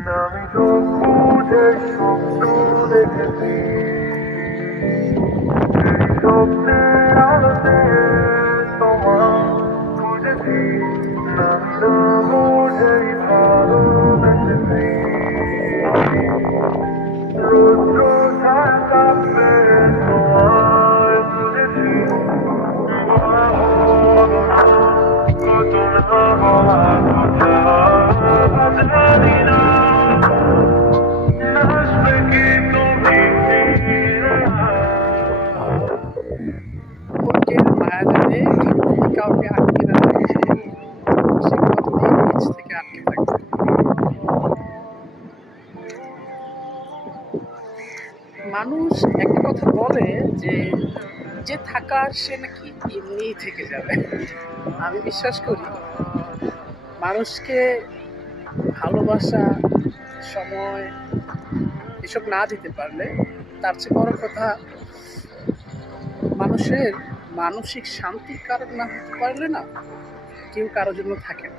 আমি চোখ বুঝে স্বপ্ন দেখেছি এই স্বপ্নের আলোতে তোমার খুঁজেছি আমি না বুঝেই ভালোবেসেছি রুদ্র বলা হলো না কত না বলা কথা মানুষ একটা কথা বলে যে যে থাকার সে নাকি এমনিই থেকে যাবে। আমি বিশ্বাস করি, মানুষকে ভালোবাসা, সময় এসব না দিতে পারলে তার চেয়ে বড় কথা মানুষের মানসিক শান্তির কারণ না হতে পারলে না কেউ কারোর জন্য থাকে না।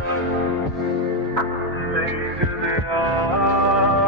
Thank you.